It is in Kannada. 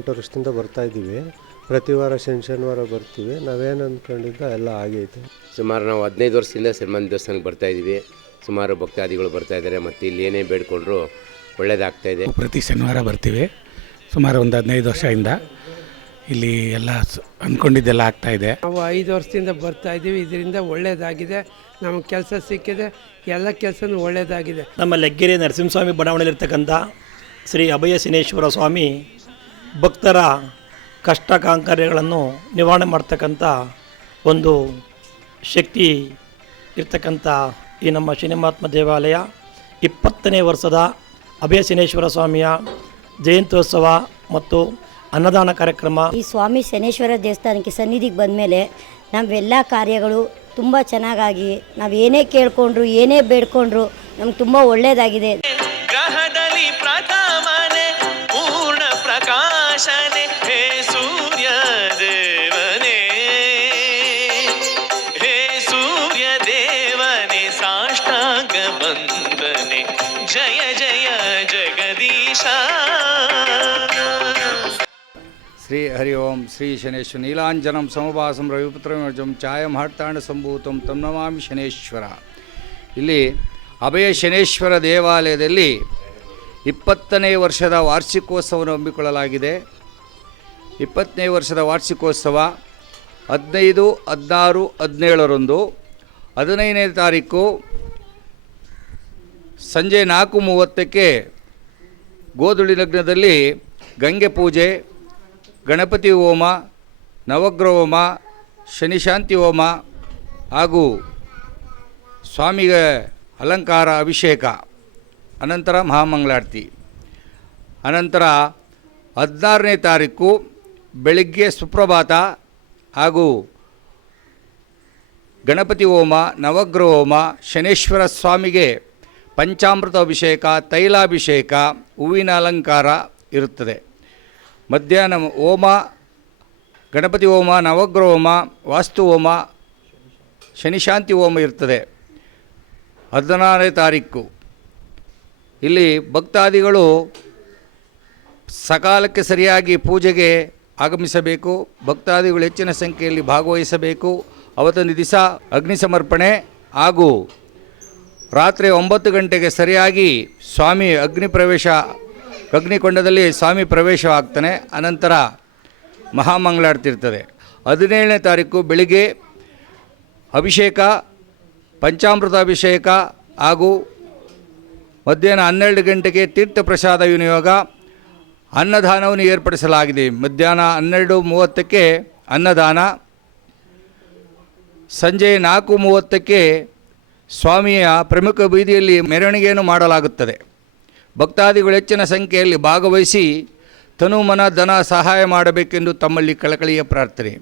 7-8 ವರ್ಷದಿಂದ ಬರ್ತಾಯಿದ್ದೀವಿ. ಪ್ರತಿ ವಾರ ಶನಿವಾರ ಬರ್ತೀವಿ. ನಾವೇನು ಅಂದ್ಕೊಂಡಿದ್ದ ಎಲ್ಲ ಆಗೈತೆ. ಸುಮಾರು ನಾವು 15 ವರ್ಷದಿಂದ ಸಿರಿಮನೆ ದೇವಸ್ಥಾನಕ್ಕೆ ಬರ್ತಾಯಿದ್ದೀವಿ. ಸುಮಾರು ಭಕ್ತಾದಿಗಳು ಬರ್ತಾಯಿದ್ದಾರೆ. ಮತ್ತು ಇಲ್ಲಿ ಏನೇ ಬೇಡ್ಕೊಂಡ್ರು ಒಳ್ಳೆಯದಾಗ್ತಾಯಿದೆ. ಪ್ರತಿ ಶನಿವಾರ ಬರ್ತೀವಿ. ಸುಮಾರು ಒಂದು 15 ವರ್ಷದಿಂದ ಇಲ್ಲಿ ಎಲ್ಲ ಅಂದ್ಕೊಂಡಿದ್ದೆಲ್ಲ ಆಗ್ತಾಯಿದೆ. ನಾವು 5 ವರ್ಷದಿಂದ ಬರ್ತಾಯಿದ್ದೀವಿ. ಇದರಿಂದ ಒಳ್ಳೆಯದಾಗಿದೆ. ನಮಗೆ ಕೆಲಸ ಸಿಕ್ಕಿದೆ. ಎಲ್ಲ ಕೆಲಸನೂ ಒಳ್ಳೆಯದಾಗಿದೆ. ನಮ್ಮ ಲೆಗ್ಗೆರೆ ನರಸಿಂಹಸ್ವಾಮಿ ಬಡಾವಣೆಯಲ್ಲಿರ್ತಕ್ಕಂಥ ಶ್ರೀ ಅಭಯ ಶನೇಶ್ವರ ಸ್ವಾಮಿ ಭಕ್ತರ ಕಷ್ಟ ಕಾಂಕರ್ಯಗಳನ್ನು ನಿವಾರಣೆ ಮಾಡ್ತಕ್ಕಂಥ ಒಂದು ಶಕ್ತಿ ಇರ್ತಕ್ಕಂಥ ಈ ನಮ್ಮ ಶನಿಮಹಾತ್ಮ ದೇವಾಲಯ 20ನೇ ವರ್ಷದ ಅಭಯ ಶನೇಶ್ವರ ಸ್ವಾಮಿಯ ಜಯಂತ್ಯೋತ್ಸವ ಮತ್ತು ಅನ್ನದಾನ ಕಾರ್ಯಕ್ರಮ. ಈ ಸ್ವಾಮಿ ಶನೇಶ್ವರ ದೇವಸ್ಥಾನಕ್ಕೆ ಸನ್ನಿಧಿಗೆ ಬಂದಮೇಲೆ ನಾವೆಲ್ಲ ಕಾರ್ಯಗಳು ತುಂಬ ಚೆನ್ನಾಗಾಗಿ ನಾವು ಏನೇ ಕೇಳಿಕೊಂಡ್ರು ಏನೇ ಬೇಡ್ಕೊಂಡ್ರು ನಮ್ಗೆ ತುಂಬ ಒಳ್ಳೆಯದಾಗಿದೆ. ಗ್ರಹದಲ್ಲಿ ಪ್ರಥಮನೆ ಪೂರ್ಣ ಪ್ರಕಾಶನೆ ಹೇ ಸೂರ್ಯ ದೇವನೇ, ಹೇ ಸೂರ್ಯ ದೇವನೇ ಸಾಷ್ಟಾಂಗ ವಂದನೆ, ಜಯ ಜಯ ಜಗದೀಶ. ಶ್ರೀ ಹರಿ ಓಂ ಶ್ರೀ ಶನೇಶ್ವರ ನೀಲಾಂಜನಂ ಸಮಭಾಸಂ ರವಿಪುತ್ರಂ ಛಾಯಂ ಹರ್ತಾಂಡ ಸಂಭೂತಂ ತಂ ನಮಾಮಿ ಶನೇಶ್ವರ. ಇಲ್ಲಿ ಅಭಯ ಶನೇಶ್ವರ ದೇವಾಲಯದಲ್ಲಿ 20ನೇ ವರ್ಷದ ವಾರ್ಷಿಕೋತ್ಸವವನ್ನು ಹಮ್ಮಿಕೊಳ್ಳಲಾಗಿದೆ. 20ನೇ ವರ್ಷದ ವಾರ್ಷಿಕೋತ್ಸವ 15, 16, 17ರಂದು 15ನೇ ತಾರೀಕು ಸಂಜೆ 4:30ಕ್ಕೆ ಗೋಧುಳಿ ಲಗ್ನದಲ್ಲಿ ಗಂಗೆ ಪೂಜೆ, ಗಣಪತಿ ಹೋಮ, ನವಗ್ರಹ ಹೋಮ, ಶನಿಶಾಂತಿ ಹೋಮ ಹಾಗೂ ಸ್ವಾಮಿಗೆ ಅಲಂಕಾರ ಅಭಿಷೇಕ, ಅನಂತರ ಮಹಾಮಂಗಳಾರತಿ. ಅನಂತರ 16ನೇ ತಾರೀಕು ಬೆಳಿಗ್ಗೆ ಸುಪ್ರಭಾತ ಹಾಗೂ ಗಣಪತಿ ಹೋಮ, ನವಗ್ರಹ ಹೋಮ, ಶನೇಶ್ವರ ಸ್ವಾಮಿಗೆ ಪಂಚಾಮೃತ ಅಭಿಷೇಕ, ತೈಲಾಭಿಷೇಕ, ಹೂವಿನ ಅಲಂಕಾರ ಇರುತ್ತದೆ. ಮಧ್ಯಾಹ್ನ ಹೋಮ, ಗಣಪತಿ ಹೋಮ, ನವಗ್ರಹ ಹೋಮ, ವಾಸ್ತು ಹೋಮ, ಶನಿಶಾಂತಿ ಹೋಮ ಇರ್ತದೆ. 16ನೇ ತಾರೀಕು ಇಲ್ಲಿ ಭಕ್ತಾದಿಗಳು ಸಕಾಲಕ್ಕೆ ಸರಿಯಾಗಿ ಪೂಜೆಗೆ ಆಗಮಿಸಬೇಕು. ಭಕ್ತಾದಿಗಳು ಹೆಚ್ಚಿನ ಸಂಖ್ಯೆಯಲ್ಲಿ ಭಾಗವಹಿಸಬೇಕು. ಅವತ್ತೊಂದು ದಿವಸ ಅಗ್ನಿ ಸಮರ್ಪಣೆ ಹಾಗೂ ರಾತ್ರಿ 9 ಗಂಟೆಗೆ ಸರಿಯಾಗಿ ಸ್ವಾಮಿ ಅಗ್ನಿಕೊಂಡದಲ್ಲಿ ಸ್ವಾಮಿ ಪ್ರವೇಶವಾಗ್ತಾನೆ. ಅನಂತರ ಮಹಾಮಂಗಳಾರತಿ ಇರ್ತದೆ. 17ನೇ ತಾರೀಕು ಬೆಳಿಗ್ಗೆ ಅಭಿಷೇಕ, ಪಂಚಾಮೃತ ಅಭಿಷೇಕ ಹಾಗೂ ಮಧ್ಯಾಹ್ನ 12 ಗಂಟೆಗೆ ತೀರ್ಥ ಪ್ರಸಾದ ವಿನಿಯೋಗ, ಅನ್ನದಾನವನ್ನು ಏರ್ಪಡಿಸಲಾಗಿದೆ. ಮಧ್ಯಾಹ್ನ 12:30ಕ್ಕೆ ಅನ್ನದಾನ, ಸಂಜೆ 4:30ಕ್ಕೆ ಸ್ವಾಮಿಯ ಪ್ರಮುಖ ಬೀದಿಯಲ್ಲಿ ಮೆರವಣಿಗೆಯನ್ನು ಮಾಡಲಾಗುತ್ತದೆ. ಭಕ್ತಾದಿಗಳು ಹೆಚ್ಚಿನ ಸಂಖ್ಯೆಯಲ್ಲಿ ಭಾಗವಹಿಸಿ ತನು ಮನ ಧನ ಸಹಾಯ ಮಾಡಬೇಕೆಂದು ತಮ್ಮಲ್ಲಿ ಕಳಕಳಿಯ ಪ್ರಾರ್ಥನೆ.